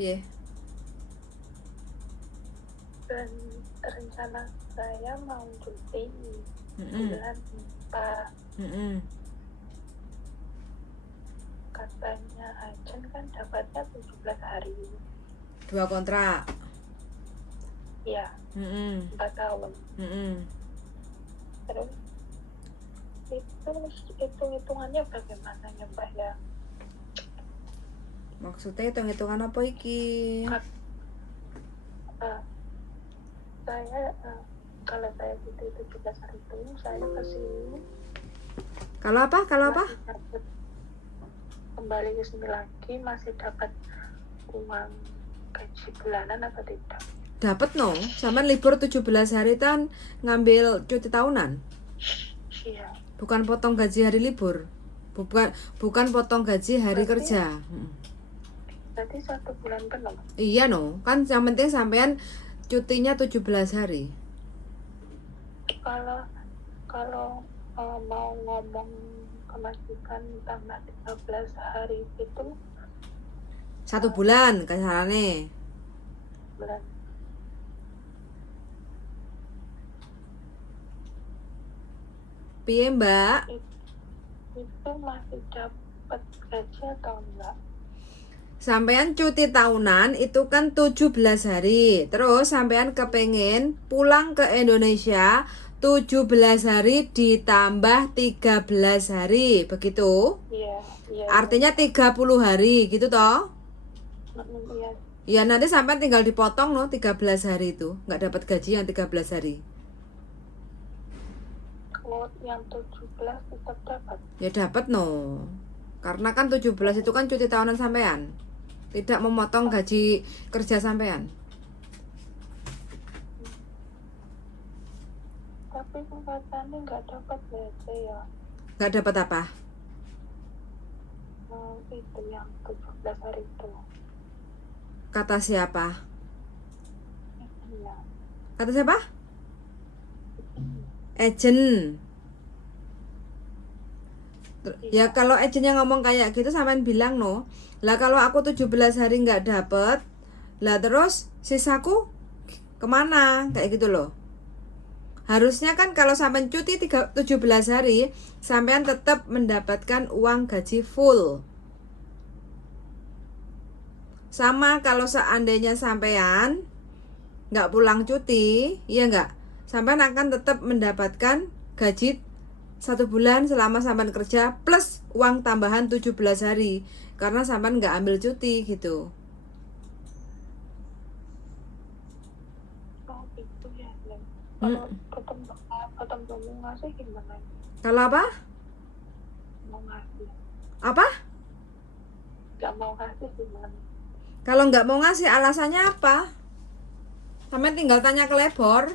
Piye? Dan rencana saya mau cuti Mm-mm. bulan 4. Mm-mm. Katanya Ajen kan dapatnya 17 hari. 2 kontrak. Ya, Mm-mm. 4 tahun. Mm-mm. Terus itu hitung-hitungannya bagaimana ya Mbak ya? Maksudnya hitung-hitungan apa iki? Saya kalau saya cuti 17 hari itu saya kesini Kalau apa? masih dapat kembali ke sini lagi masih dapat uang gaji bulanan apa tidak? Dapat no. Sampean libur 17 hari kan ngambil cuti tahunan. Iya. Bukan potong gaji hari libur. Bukan potong gaji hari Berarti- kerja. Berarti 1 bulan penuh. Iya no. Kan yang penting sampean cutinya 17 hari. Kalau mau ngomong kemajuan tambah 13 hari itu 1 bulan kasarane. bulan Piye, Mbak? itu masih dapat gaji atau enggak? Sampean cuti tahunan itu kan 17 hari. Terus sampean kepengen pulang ke Indonesia 17 hari ditambah 13 hari. Begitu? Iya. Artinya 30 hari gitu toh? Iya. Ya nanti sampean tinggal dipotong no 13 hari itu. Nggak dapat gaji yang 13 hari. Kalau yang 17 tetap dapat. Ya dapat no. Karena kan 17 itu kan cuti tahunan sampean. Tidak memotong gaji kerja sampean. Tapi katanya nggak dapat BC ya. Nggak dapat apa? Itu yang 17 hari itu. Kata siapa? Iya. Kata siapa? Agent. Ya kalau agentnya ngomong kayak gitu sampean bilang no. Lah kalau aku 17 hari nggak dapet, lah terus sisaku kemana? Kayak gitu loh. Harusnya kan kalau sampean cuti 17 hari, sampean tetap mendapatkan uang gaji full. Sama kalau seandainya sampean nggak pulang cuti, iya nggak? Sampean akan tetap mendapatkan gaji 1 bulan selama sampean kerja plus uang tambahan 17 hari karena sampean nggak ambil cuti gitu. Oh itu ya. Kalau ketemu mau ngasih gimana? Kalau apa? Mau ngasih. Apa? Nggak mau ngasih gimana? Kalau nggak mau ngasih alasannya apa? Sampean tinggal tanya ke Lebor.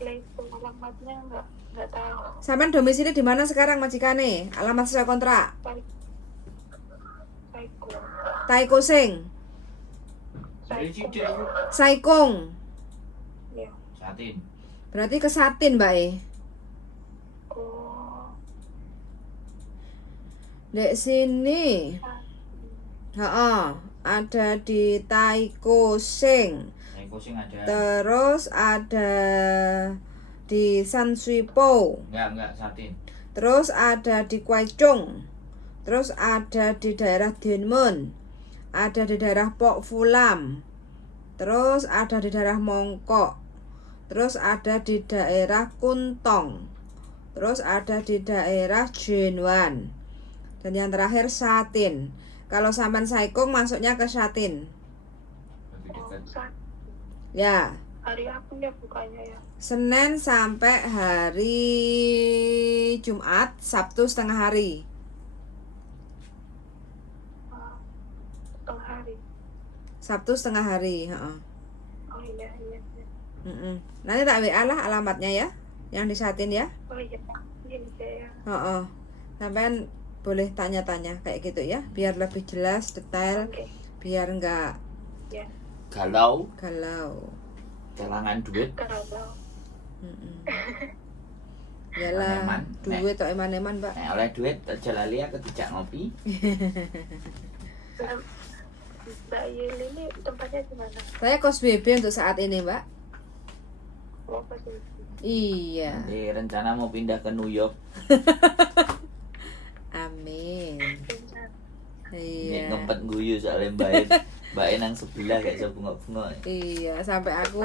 Itu alamatnya nggak tahu. Sampean domisili di mana sekarang majikane? Alamat sesuai kontrak. Taiko Sing. Saikung. Ya. Satin. Berarti ke Satin, Mbak E. Oh. Dek sini. Ada di Taiko Sing. Taiko Sing ada. Terus ada di San Sui Po. Enggak Satin. Terus ada di Kwaichung. Terus ada di daerah Dinmun. Ada di daerah Pok Fulam. Terus ada di daerah Mongkok. Terus ada di daerah Kuntong. Terus ada di daerah Jinwan. Dan yang terakhir Satin. Kalau sampean Saikung masuknya ke Satin. Lebih dekat. Ya. Hari apa ya bukanya ya? Senin sampai hari Jumat, Sabtu setengah hari. Setengah hari. Sabtu setengah hari, Oh iya. Nanti tak WA lah alamatnya ya, yang di Satin ya. Oh iya Pak. Ini saya. Sampean boleh tanya-tanya kayak gitu ya, biar lebih jelas, detail, biar enggak Galau. Kelangan duit. Kalau Yalah, Eman-eman. duit atau eman-eman, Mbak. Oleh duit aja lali aku tidak ngopi. Mbak Yeli ini tempatnya di mana? Saya kos BB untuk saat ini, Mbak. Oh, pasti. Iya. Nanti rencana mau pindah ke New York. Amin. Ini Iya. ngempet guyu soalnya Mbak nang sebelah gak bisa bengok-bengok. Iya, sampai aku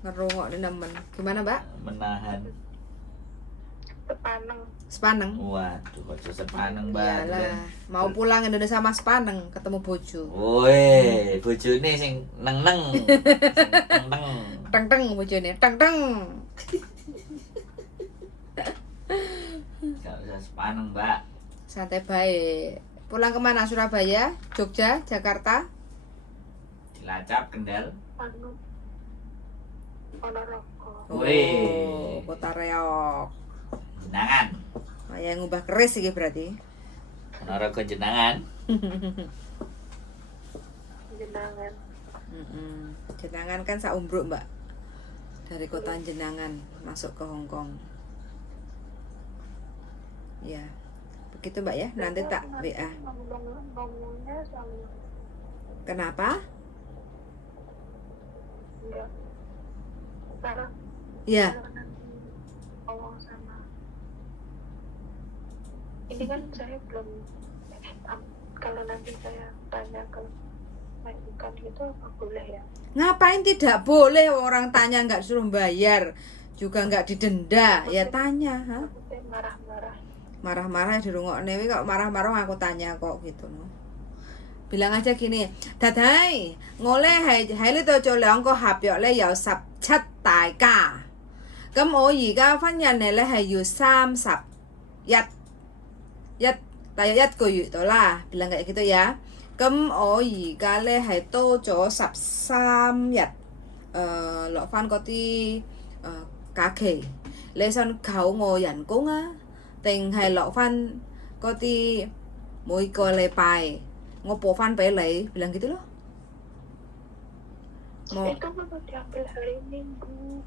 ngerungok di nemen. Gimana, Mbak? Menahan. Sepaneng. Sepaneng. Waduh, kok sepaneng banget. Iyalah. Mau pulang Indonesia sama sepaneng ketemu bojo. Woi, bojone sing neng-neng. Sing teng-teng. Teng-teng bojone. Teng-teng. Gak usah sepaneng, Mbak. Santai baik. Pulang kemana? Surabaya, Jogja, Jakarta? Cilacap, Kendal. Anu. Ponorogo. Wih. Kota Reok. Jenangan. Yang ngubah keris iki berarti. Ponorogo jenangan. Jenangan. Jenangan kan saumbruk, Mbak. Dari kota Jenangan masuk ke Hong Kong. Ya. Begitu, Mbak ya. Nanti tak WA. Ngomongnya sama. Kenapa? Enggak. Kalau Ya. ngomong sama. Ini kan saya belum. Kalau nanti saya tanya ke majikan gitu apa boleh ya? Ngapain tidak boleh orang tanya nggak suruh bayar, juga nggak didenda, ya tanya, ha? Maksudnya marah-marah. Marah-marah di rungokne wi kok marah-marah aku tanya kok gitu no. Bilang aja gini, "Dadai, ngoleh hai li to cho兩個合約咧有17大家。咁我而家婚姻你咧係要大約1個月到啦。Bilang kayak gitu ya. 咁我而家咧係多咗13日，落翻嗰啲假期。你想扣我人工啊？定係落翻嗰啲每個禮拜我報翻俾你，bilang gitu loh. Mau Itu kalau diambil hari Minggu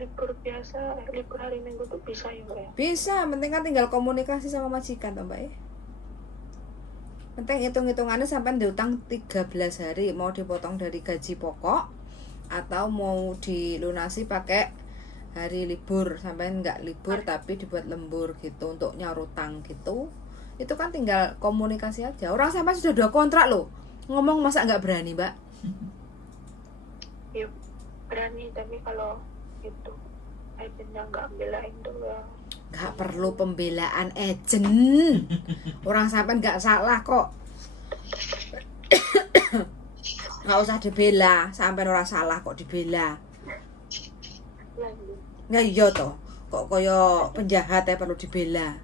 libur biasa, libur hari Minggu tuh bisa ya Mbak ya? bisa, penting kan tinggal komunikasi sama majikan toh Mbak ya. Penting hitung-hitungannya sampai diutang 13 hari, mau dipotong dari gaji pokok atau mau dilunasi pakai hari libur, sampai nggak libur tapi dibuat lembur gitu untuk nyaur utang gitu. Itu kan tinggal komunikasi aja. Orang sampai sudah 2 kontrak loh, ngomong masa nggak berani Mbak? Ya berani, tapi kalau itu agennya nggak belain tuh ya. Nggak perlu pembelaan agent. Orang sampai nggak salah kok. Nggak usah dibela, sampai orang salah kok dibela. Lanjut. Nggak iya toh, kok koyo penjahat ya perlu dibela.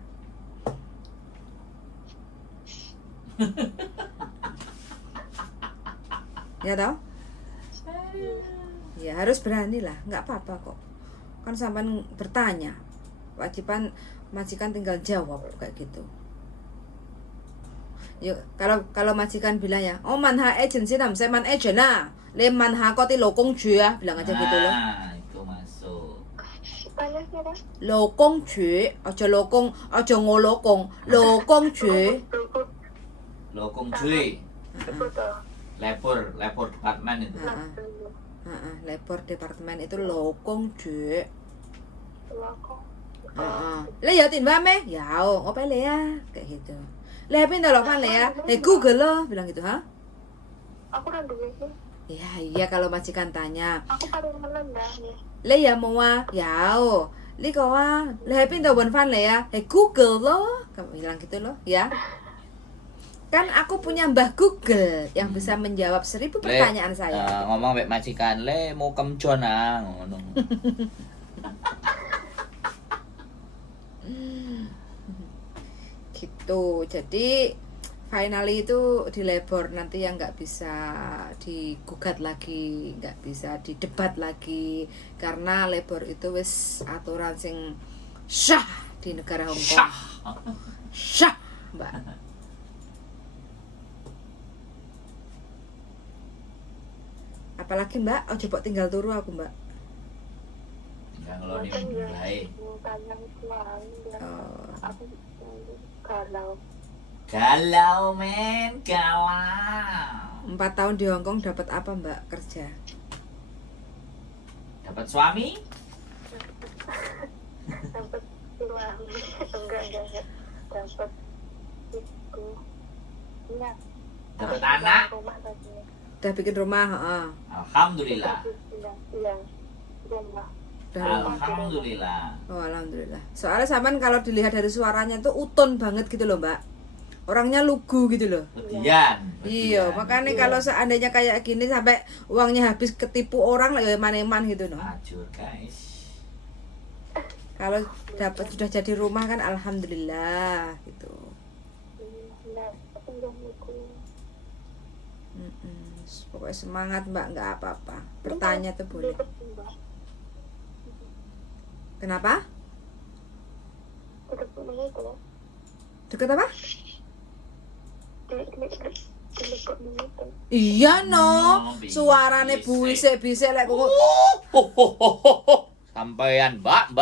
Ya toh? Ya harus berani lah, nggak apa-apa kok. Kan sampai bertanya, wajiban majikan tinggal jawab kayak gitu. Yuk, kalau majikan bilang ya, oh manha agency nam saya man agent lah, le manha kau ti lokong ya, bilang aja gitu loh. Nah, itu masuk. Banyak ya kan? Lokong cuy, ojo ngolokong, lokong cuy. Lokong cuy. Betul tuh. Lepur departemen itu. Lepor departemen itu lokong cuy. Lokong. Le ya tin ba me? Ya, ngopai le ya, kayak gitu. Le pindah lo kan le ya, Google loh, bilang gitu ha? Aku udah dulu sih. Iya kalau majikan tanya, Aku paling menendang nih. le ya mau ya, li kau le pindah bon fan le ya, Google loh, kamu bilang gitu loh, ya. Kan aku punya Mbah Google yang bisa menjawab 1000 pertanyaan saya. Ngomong mbek majikan le mau kemjon ngono. Gitu. Jadi finally itu di labor nanti yang nggak bisa digugat lagi, nggak bisa didebat lagi karena labor itu wis aturan sing syah di negara Hong Kong. Syah, Mbak. Apalagi Mbak, ojo mbok tinggal turu aku Mbak. Tinggal ngeloni mulai. Tanya uang, aku galau. Galau men, galau. 4 tahun di Hong Kong dapat apa Mbak kerja? Dapat suami? Dapat suami. Enggak. Dapat itu. Iya. Dapat anak? Rumah tadinya. Udah bikin rumah, heeh. Alhamdulillah. Iya. Rumah. Udah rumah. Alhamdulillah. Oh, alhamdulillah. Soalnya sampean kalau dilihat dari suaranya tuh uton banget gitu loh, Mbak. Orangnya lugu gitu loh. Bedian. Iya, makanya kalau seandainya kayak gini sampai uangnya habis ketipu orang lah ya eman-eman gitu loh. Ajur guys. Kalau dapat sudah jadi rumah kan alhamdulillah gitu. Iya. Tapi belum itu. Pokoknya semangat Mbak, nggak apa-apa. Bertanya tuh boleh. Kenapa? Tetap itu. Deket apa? Itu. Iya no, Bisik. suarane bisik-bisik lek kok. Sampean, Mbak.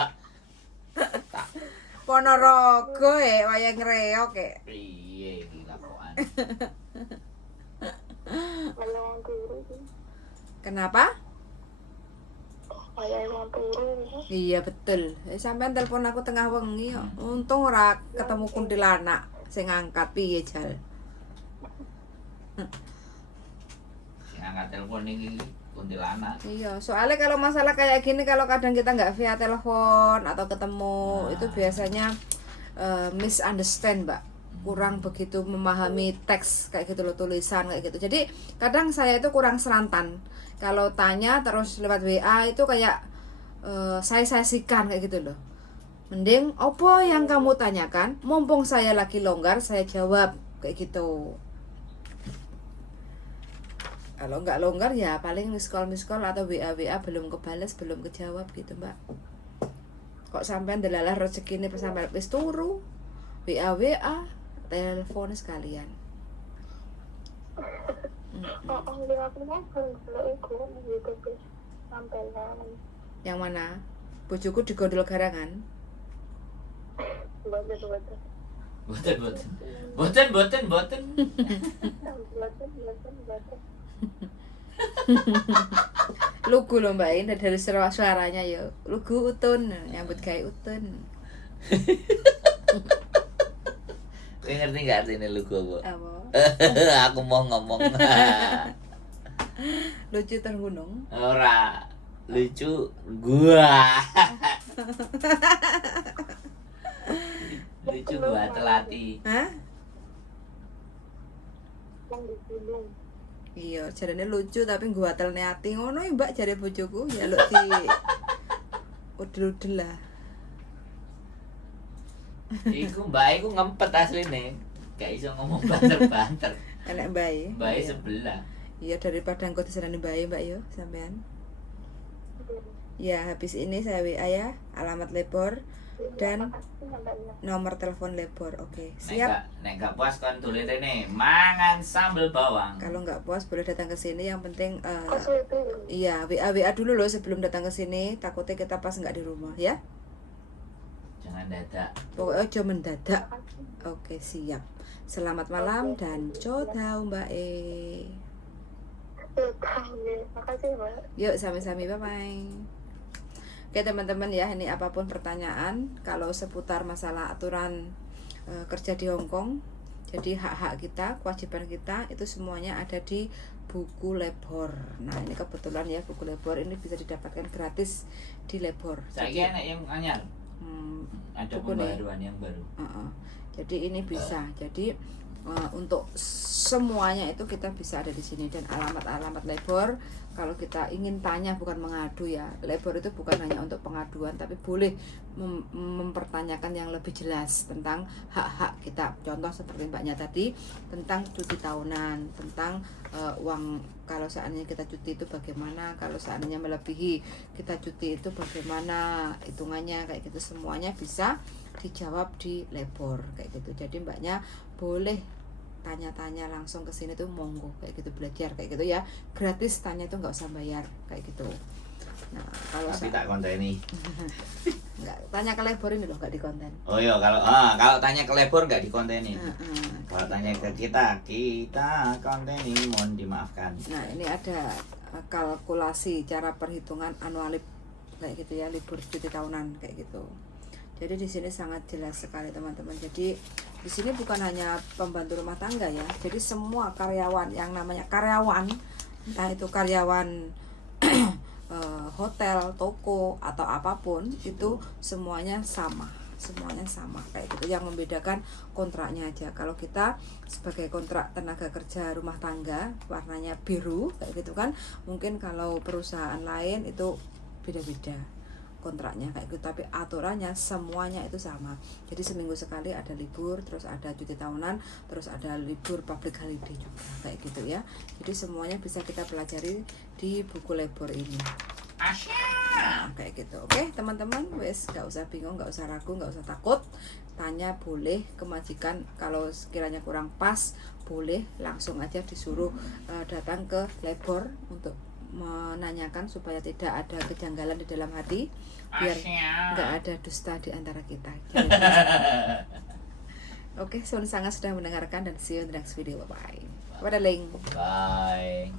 Ponorogo wayang reok Piye iki lakokan. Kalau orang turu sih. Kenapa? Kayak orang turu. Iya betul. Sampean telepon aku tengah wengi kok. Untung ora ketemu kuntilanak sing ngangkat piye jal. Sing angkat telepon iki kuntilanak. Iya, soalnya kalau masalah kayak gini kalau kadang kita nggak via telepon atau ketemu itu biasanya misunderstand, Mbak. Kurang begitu memahami teks kayak gitu loh, tulisan kayak gitu. Jadi kadang saya itu kurang serantan. Kalau tanya terus lewat WA itu kayak saya sikan kayak gitu loh. Mending opo yang kamu tanyakan, mumpung saya lagi longgar saya jawab kayak gitu. Kalau nggak longgar ya paling miss call atau WA belum kebales, belum kejawab gitu Mbak. Kok sampean delalah rezeki ini sampai wis turu, WA telepon sekalian. Oh, dia aku mau kalau ikut gitu sampai malam. Yang mana? Bojoku digondol garangan. Boten. Lugu loh Mbak ini dari suaranya yo. Lugu utun, nyambut gawe utun. Kowe ngerti gak artinya lugu apa? Apa? Aku mau ngomong. Lucu tergunung. Ora lucu gua. Lucu gua telati. Hah? Yang di gunung. Iya, jarane lucu tapi gua telne ati ngono ya Mbak jare bojoku ya luk di udel-udel lah. Iku mbak iku ngempet asline. Gak iso ngomong banter-banter. Enek bae. Mbak sebelah. Iya daripada engko disenani bae Mbak yo sampean. Ya, habis ini saya WA ya, alamat lebor dan nomor telepon lebor. Oke, siap. Nek gak puas kan tulis rene mangan sambel bawang. Kalau nggak puas boleh datang ke sini. Yang penting itu. iya WA dulu loh sebelum datang ke sini. Takutnya kita pas nggak di rumah ya. Jangan dadak. Pokoknya ojo mendadak. Oke, siap. Selamat malam dan ciao Mbak E. Makasih Mbak. Yuk sami-sami, bye-bye. Oke teman-teman ya, ini apapun pertanyaan kalau seputar masalah aturan kerja di Hong Kong, jadi hak-hak kita, kewajiban kita itu semuanya ada di buku Lebor. Nah ini kebetulan ya buku Lebor ini bisa didapatkan gratis di Lebor. Saya enak yang anyar. Ada buku nih. pembaruan yang baru. Jadi ini bisa. Jadi untuk semuanya itu kita bisa ada di sini, dan alamat-alamat Lebor kalau kita ingin tanya, bukan mengadu ya. Lebor itu bukan hanya untuk pengaduan, tapi boleh mempertanyakan yang lebih jelas tentang hak-hak kita. Contoh seperti Mbaknya tadi tentang cuti tahunan, tentang uang kalau seandainya kita cuti itu bagaimana, kalau seandainya melebihi kita cuti itu bagaimana hitungannya, kayak gitu semuanya bisa dijawab di Lebor kayak gitu. Jadi Mbaknya boleh tanya-tanya langsung ke sini tuh, monggo kayak gitu, belajar kayak gitu ya, gratis, tanya tuh nggak usah bayar kayak gitu. Nah kalau Tapi tak konten ini. Nggak, tanya ke labor ini loh, nggak di konten. Oh iya, kalau tanya ke labor nggak dikontenin. Kalau tanya ke kita konteni, mohon dimaafkan. Nah, ini ada kalkulasi cara perhitungan annual leave kayak gitu ya, libur cuti tahunan kayak gitu. Jadi di sini sangat jelas sekali teman-teman. Jadi di sini bukan hanya pembantu rumah tangga ya. Jadi semua karyawan yang namanya karyawan, entah itu karyawan hotel, toko atau apapun itu semuanya sama kayak gitu. Yang membedakan kontraknya aja. Kalau kita sebagai kontrak tenaga kerja rumah tangga warnanya biru kayak gitu kan, mungkin kalau perusahaan lain itu beda-beda kontraknya kayak gitu, tapi aturannya semuanya itu sama. Jadi seminggu sekali ada libur, terus ada cuti tahunan, terus ada libur public holiday juga kayak gitu ya. Jadi semuanya bisa kita pelajari di buku labor ini. Nah, kayak gitu. Oke teman-teman, wes gak usah bingung, gak usah ragu, gak usah takut. Tanya boleh ke majikan, kalau sekiranya kurang pas boleh langsung aja disuruh datang ke labor untuk menanyakan supaya tidak ada kejanggalan di dalam hati, biar nggak ada dusta di antara kita. Oke, sangat sudah mendengarkan dan see you in the next video. Bye bye. Bye.